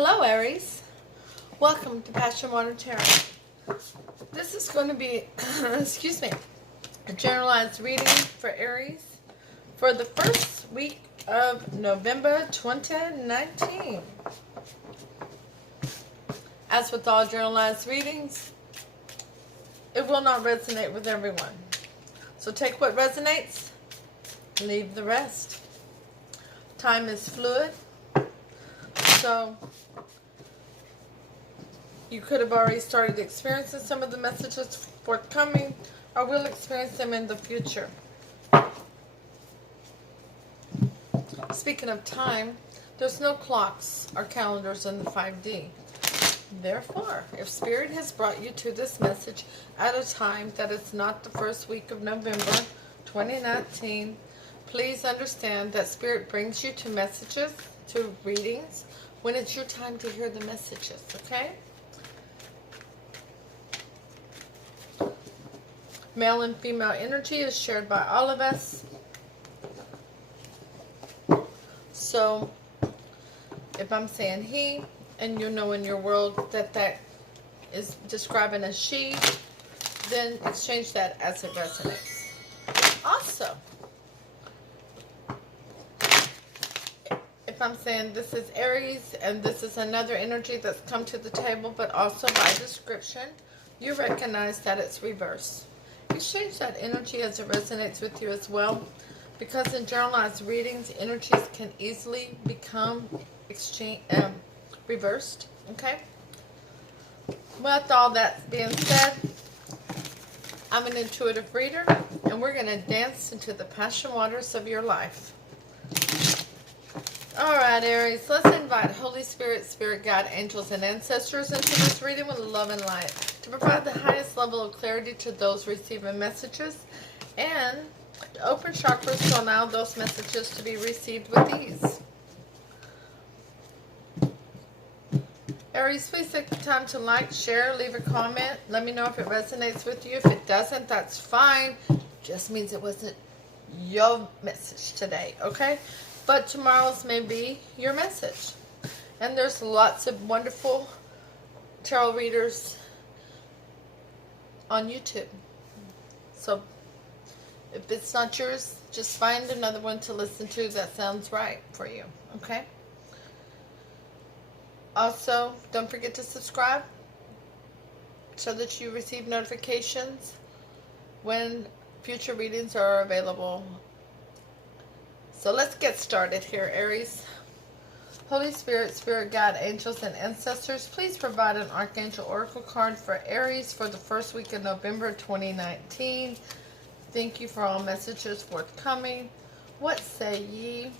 Hello, Aries. Welcome to Passion Water Tarot. This is going to be, excuse me, a generalized reading for Aries for the first week of November 2019. As with all generalized readings, it will not resonate with everyone. So take what resonates, leave the rest. Time is fluid. So you could have already started experiencing some of the messages forthcoming, or will experience them in the future. Speaking of time, there's no clocks or calendars in the 5D. Therefore, if Spirit has brought you to this message at a time that is not the first week of November 2019, please understand that Spirit brings you to messages, to readings, when it's your time to hear the messages, okay? Male and female energy is shared by all of us. So, if I'm saying he, and you know in your world that that is describing a she, then exchange that as it resonates. Also, if I'm saying this is Aries and this is another energy that's come to the table, but also by description, you recognize that it's reverse. Exchange that energy as it resonates with you as well, because in generalized readings, energies can easily become reversed. Okay? With all that being said, I'm an intuitive reader, and we're going to dance into the passion waters of your life. Alright, Aries, let's invite Holy Spirit, Spirit Guide, angels, and ancestors into this reading with love and light to provide the highest level of clarity to those receiving messages, and to open chakras to allow those messages to be received with ease. Aries, please take the time to like, share, leave a comment. Let me know if it resonates with you. If it doesn't, that's fine. Just means it wasn't your message today, okay? But tomorrow's may be your message. And there's lots of wonderful tarot readers on YouTube. So if it's not yours, just find another one to listen to that sounds right for you, okay? Also, don't forget to subscribe so that you receive notifications when future readings are available. So let's get started here, Aries. Holy Spirit, Spirit Guide, angels, and ancestors, please provide an Archangel Oracle card for Aries for the first week of November 2019. Thank you for all messages forthcoming. What say ye?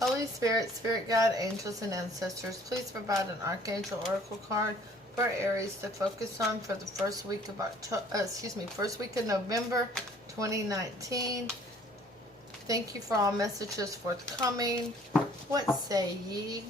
Holy Spirit, Spirit Guide, angels, and ancestors, please provide an Archangel Oracle card for Aries to focus on for the first week of first week of November 2019. Thank you for all messages forthcoming. What say ye?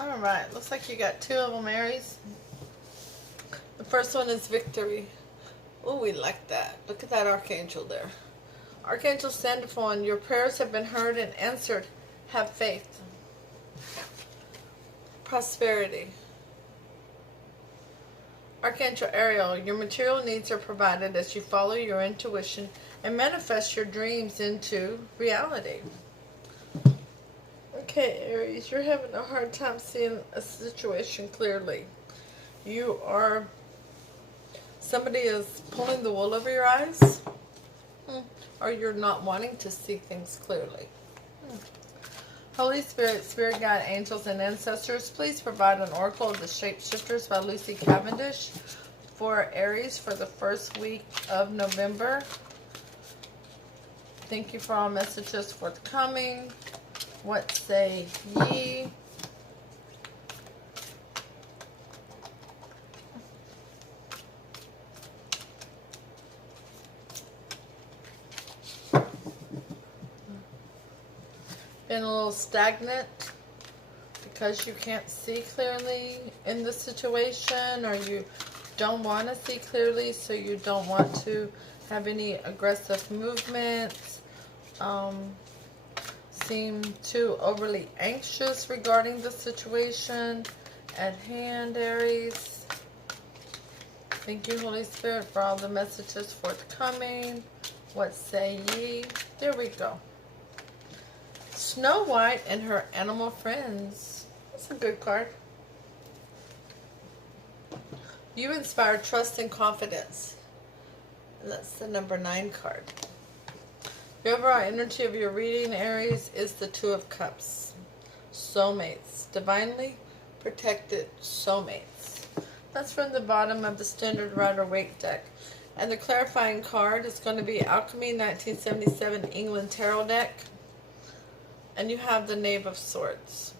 Alright, looks like you got two of them, Aries. The first one is victory. Oh, we like that. Look at that Archangel there. Archangel Sandalphon, your prayers have been heard and answered. Have faith. Prosperity. Archangel Ariel, your material needs are provided as you follow your intuition and manifest your dreams into reality. Okay, Aries, you're having a hard time seeing a situation clearly. Somebody is pulling the wool over your eyes, or you're not wanting to see things clearly. Holy Spirit, Spirit Guide, angels, and ancestors, please provide an Oracle of the Shapeshifters by Lucy Cavendish for Aries for the first week of November. Thank you for all messages forthcoming. What say ye? Been a little stagnant because you can't see clearly in the situation, or you don't want to see clearly, so you don't want to have any aggressive movements. Seem too overly anxious regarding the situation at hand, Aries. Thank you, Holy Spirit, for all the messages forthcoming. What say ye? There we go. Snow White and her animal friends. That's a good card. You inspire trust and confidence. And that's the number 9 card. The overall energy of your reading, Aries, is the Two of Cups. Soulmates. Divinely protected soulmates. That's from the bottom of the Standard Rider-Waite deck. And the clarifying card is going to be Alchemy 1977 England Tarot deck. And you have the Knave of Swords.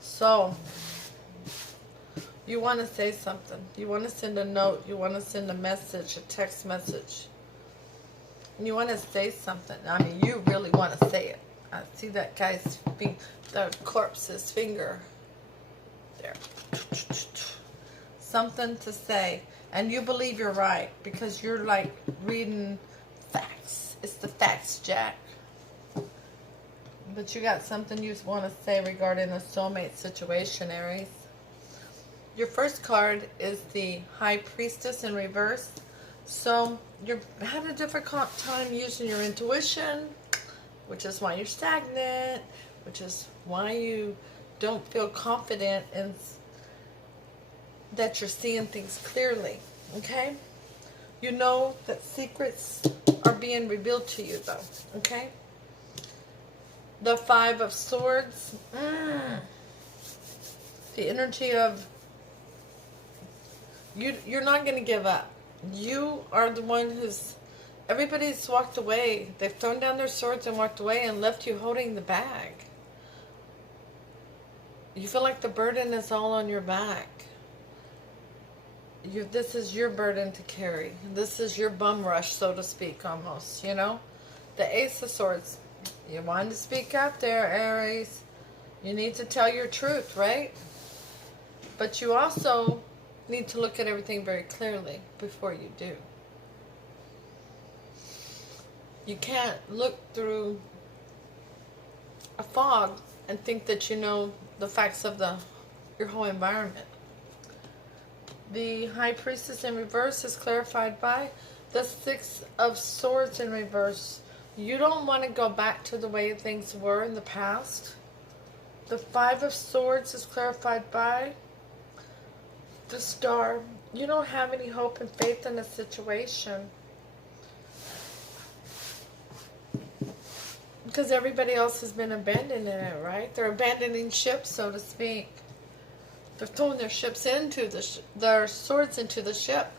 So, you want to say something. You want to send a note. You want to send a message, a text message. And you want to say something. I mean, you really want to say it. I see that guy's the corpse's finger there. Something to say. And you believe you're right because you're like reading facts. It's the facts, Jack. But you got something you want to say regarding a soulmate situation, Aries. Your first card is the High Priestess in reverse. So you're having a difficult time using your intuition, which is why you're stagnant, which is why you don't feel confident in that you're seeing things clearly, okay? You know that secrets are being revealed to you, though, okay? The Five of Swords, the energy of you're not going to give up. You are the one who's, everybody's walked away. They've thrown down their swords and walked away and left you holding the bag. You feel like the burden is all on your back. This is your burden to carry. This is your bum rush, so to speak, almost, you know? The Ace of Swords. You want to speak up there, Aries. You need to tell your truth, right? But you also need to look at everything very clearly before you do. You can't look through a fog and think that you know the facts of your whole environment. The High Priestess in reverse is clarified by the Six of Swords in reverse. You don't want to go back to the way things were in the past. The Five of Swords is clarified by the Star. You don't have any hope and faith in a situation because everybody else has been abandoning it, right? They're abandoning ship, so to speak. They're throwing their ships into their swords into the ship.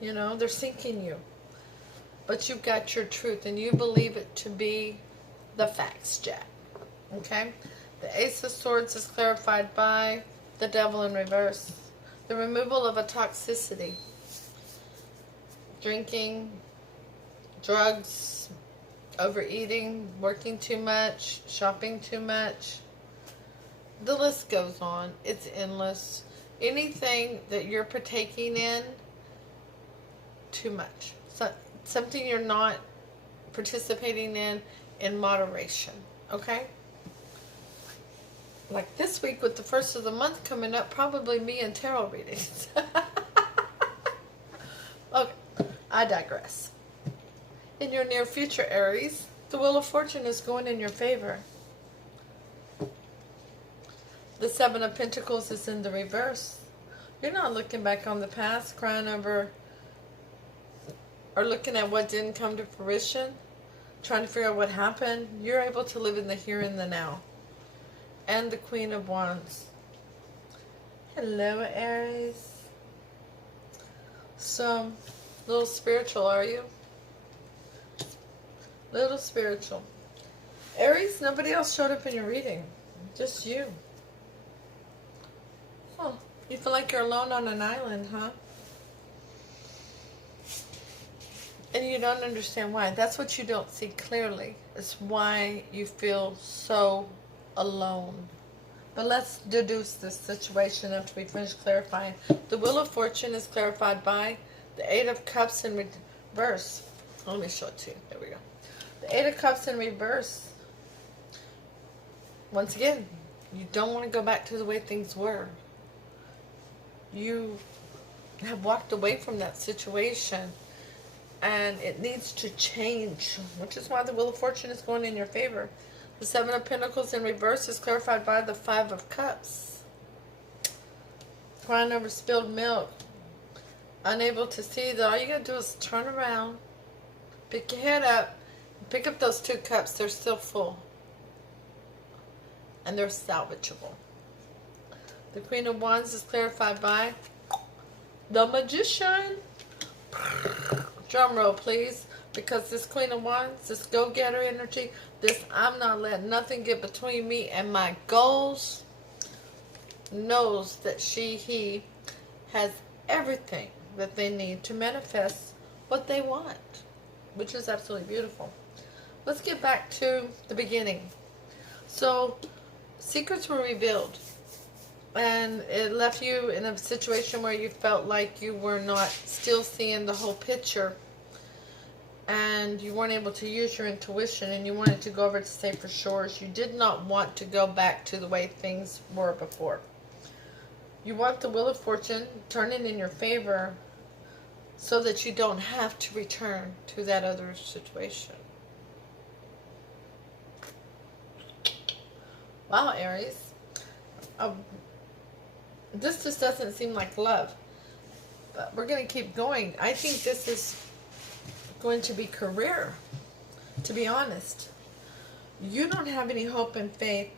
You know, they're sinking you. But you've got your truth, and you believe it to be the facts, Jack. Okay? The Ace of Swords is clarified by the Devil in reverse. The removal of a toxicity. Drinking, drugs, overeating, working too much, shopping too much. The list goes on. It's endless. Anything that you're partaking in, too much. So, something you're not participating in moderation. Okay? Like this week with the first of the month coming up, probably me and tarot readings. Okay, I digress. In your near future, Aries, the Wheel of Fortune is going in your favor. The Seven of Pentacles is in the reverse. You're not looking back on the past, crying over, or looking at what didn't come to fruition, trying to figure out what happened. You're able to live in the here and the now. And the Queen of Wands. Hello, Aries. So, little spiritual, are you? Little spiritual. Aries, nobody else showed up in your reading. Just you. Oh, you feel like you're alone on an island, huh? And you don't understand why. That's what you don't see clearly. It's why you feel so alone. But let's deduce this situation after we finish clarifying. The Wheel of Fortune is clarified by the Eight of Cups in reverse. Let me show it to you. There we go. The Eight of Cups in reverse. Once again, you don't want to go back to the way things were. You have walked away from that situation, and it needs to change, which is why the Wheel of Fortune is going in your favor. The Seven of Pentacles in reverse is clarified by the Five of Cups. Crying over spilled milk. Unable to see that all you got to do is turn around, pick your head up, pick up those two cups. They're still full. And they're salvageable. The Queen of Wands is clarified by the Magician. Drum roll, please. Because this Queen of Wands, this go-getter energy, this I'm not letting nothing get between me and my goals, knows that he has everything that they need to manifest what they want, which is absolutely beautiful. Let's get back to the beginning. So, secrets were revealed, and it left you in a situation where you felt like you were not still seeing the whole picture, and you weren't able to use your intuition, and you wanted to go over to safer shores. You did not want to go back to the way things were before. You want the Wheel of Fortune turning in your favor so that you don't have to return to that other situation. Wow, Aries. This just doesn't seem like love. But we're going to keep going. I think this is going to be career, to be honest. You don't have any hope and faith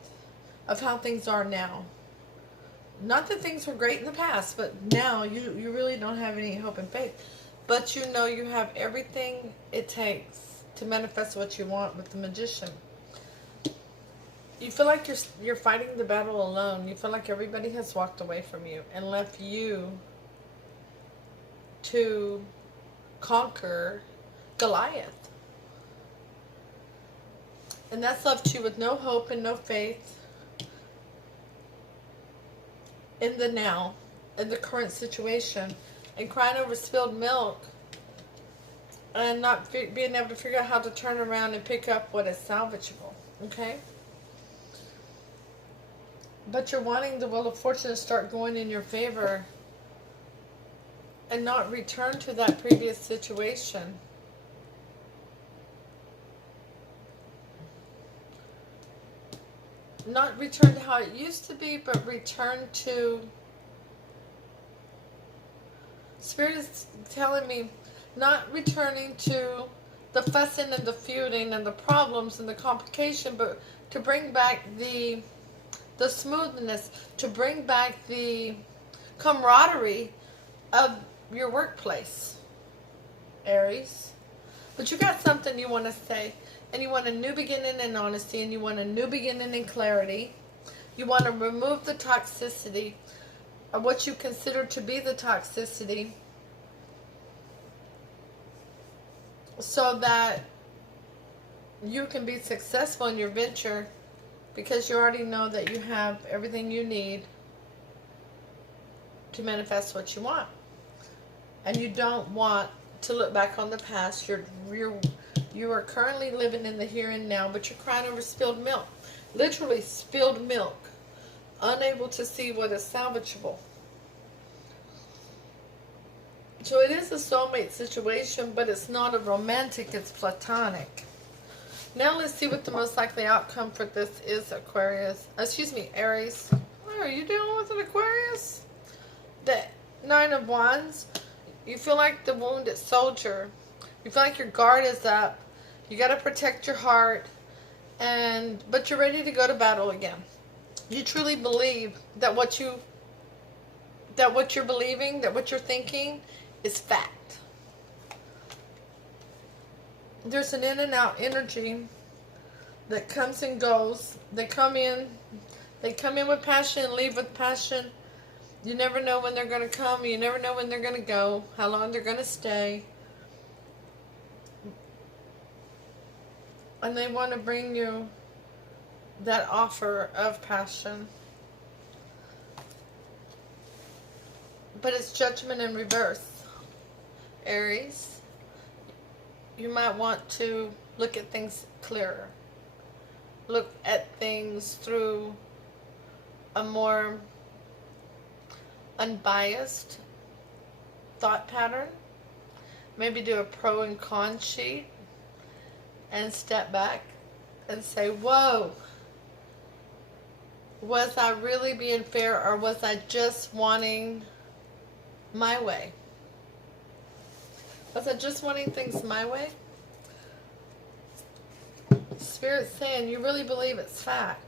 of how things are now. Not that things were great in the past, but now you really don't have any hope and faith. But you know you have everything it takes to manifest what you want with the Magician. You feel like you're fighting the battle alone. You feel like everybody has walked away from you and left you to conquer Goliath. And that's left you with no hope and no faith in the now, in the current situation, and crying over spilled milk and not being able to figure out how to turn around and pick up what is salvageable. Okay? But you're wanting the Wheel of Fortune to start going in your favor and not return to that previous situation. Not return to how it used to be, but return to... Spirit is telling me not returning to the fussing and the feuding and the problems and the complication, but to bring back the smoothness, to bring back the camaraderie of your workplace, Aries. But you got something you want to say, and you want a new beginning in honesty, and you want a new beginning in clarity. You want to remove the toxicity, or what you consider to be the toxicity, so that you can be successful in your venture, because you already know that you have everything you need to manifest what you want. And you don't want to look back on the past. You are currently living in the here and now, but you're crying over spilled milk. Literally spilled milk. Unable to see what is salvageable. So it is a soulmate situation, but it's not a romantic, it's platonic. Now let's see what the most likely outcome for this is, Aries. Oh, are you dealing with an Aquarius? The Nine of Wands. You feel like the wounded soldier. You feel like your guard is up. You got to protect your heart, but you're ready to go to battle again. You truly believe that what you're believing, that what you're thinking is fact. There's an in and out energy that comes and goes. They come in with passion and leave with passion. You never know when they're going to come. You never know when they're going to go, how long they're going to stay. And they want to bring you that offer of passion. But it's judgment in reverse. Aries, you might want to look at things clearer. Look at things through a more unbiased thought pattern. Maybe do a pro and con sheet and step back and say, whoa, was I really being fair, or was I just wanting my way? Was I just wanting things my way? Spirit's saying you really believe it's fact.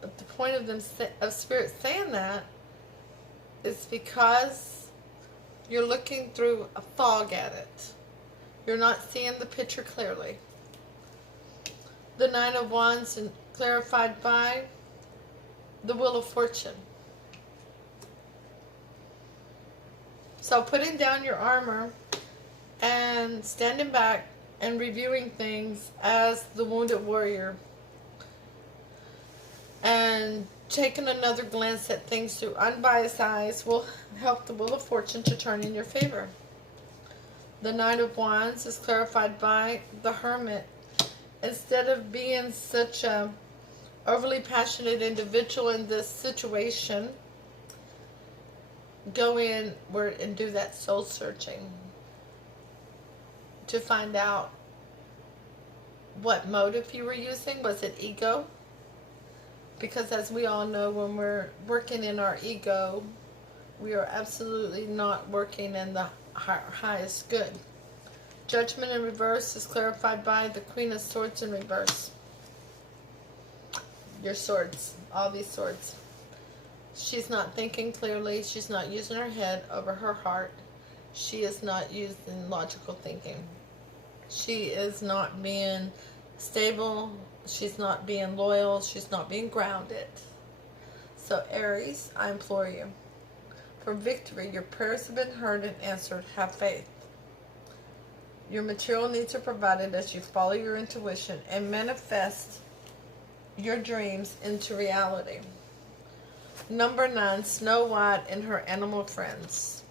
But the point of Spirit saying that is because you're looking through a fog at it. You're not seeing the picture clearly. The Nine of Wands and clarified by the Wheel of Fortune. So putting down your armor and standing back and reviewing things as the wounded warrior and taking another glance at things through unbiased eyes will help the Wheel of Fortune to turn in your favor. The Knight of Wands is clarified by the Hermit. Instead of being such a overly passionate individual in this situation, go inward and do that soul searching to find out what motive you were using. Was it ego? Because as we all know, when we're working in our ego, we are absolutely not working in the highest good. Judgment in reverse is clarified by the Queen of Swords in reverse. Your swords, all these swords. She's not thinking clearly. She's not using her head over her heart. She is not using logical thinking. She is not being stable. She's not being loyal. She's not being grounded. So Aries, I implore you, for victory, your prayers have been heard and answered. Have faith. Your material needs are provided as you follow your intuition and manifest your dreams into reality. Number 9, Snow White and her animal friends.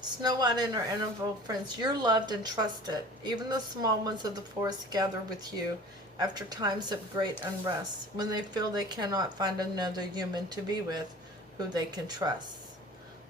Snow White and her animal friends, you're loved and trusted. Even the small ones of the forest gather with you after times of great unrest, when they feel they cannot find another human to be with who they can trust.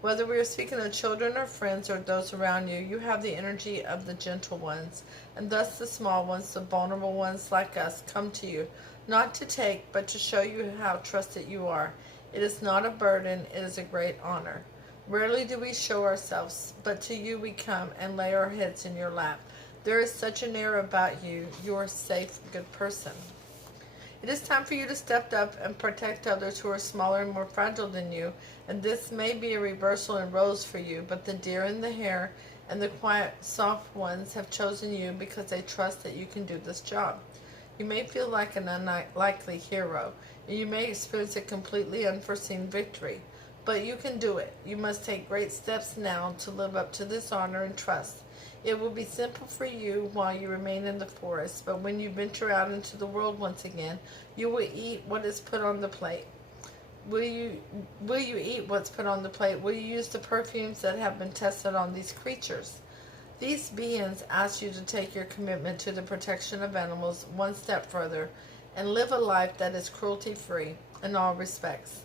Whether we are speaking of children or friends or those around you, you have the energy of the gentle ones, and thus the small ones, the vulnerable ones like us, come to you, not to take, but to show you how trusted you are. It is not a burden, it is a great honor. Rarely do we show ourselves, but to you we come and lay our heads in your lap. There is such an air about you. You are a safe, good person. It is time for you to step up and protect others who are smaller and more fragile than you, and this may be a reversal in roles for you, but the deer in the hare and the quiet, soft ones have chosen you because they trust that you can do this job. You may feel like an unlikely hero, and you may experience a completely unforeseen victory, but you can do it. You must take great steps now to live up to this honor and trust. It will be simple for you while you remain in the forest, but when you venture out into the world once again, you will eat what is put on the plate. Will you eat what's put on the plate? Will you use the perfumes that have been tested on these creatures? These beings ask you to take your commitment to the protection of animals one step further and live a life that is cruelty-free in all respects.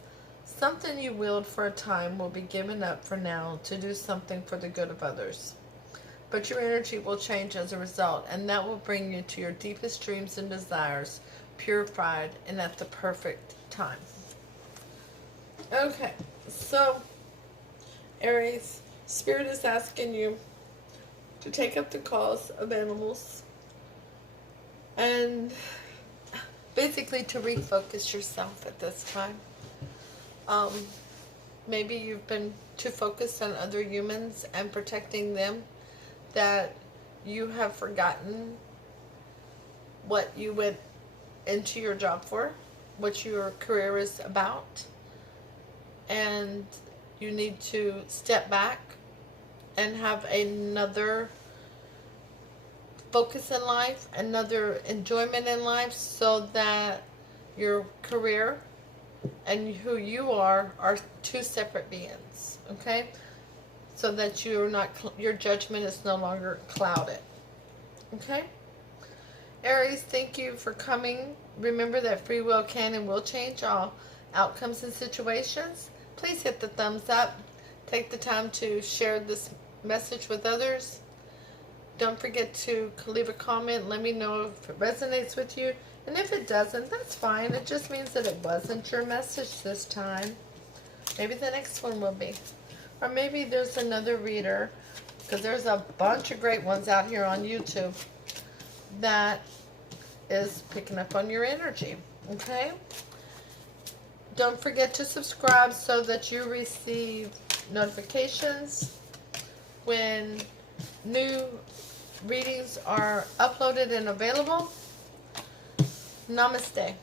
Something you willed for a time will be given up for now to do something for the good of others. But your energy will change as a result, and that will bring you to your deepest dreams and desires, purified and at the perfect time. Okay, so Aries, Spirit is asking you to take up the cause of animals and basically to refocus yourself at this time. Maybe you've been too focused on other humans and protecting them that you have forgotten what you went into your job for, what your career is about. And you need to step back and have another focus in life, another enjoyment in life, so that your career and who you are two separate beings, okay? So that you're not, your judgment is no longer clouded, okay? Aries, thank you for coming. Remember that free will can and will change all outcomes and situations. Please hit the thumbs up. Take the time to share this message with others. Don't forget to leave a comment. Let me know if it resonates with you. And if it doesn't, that's fine. It just means that it wasn't your message this time. Maybe the next one will be. Or maybe there's another reader, because there's a bunch of great ones out here on YouTube that is picking up on your energy. Okay? Don't forget to subscribe so that you receive notifications when new readings are uploaded and available. Namaste.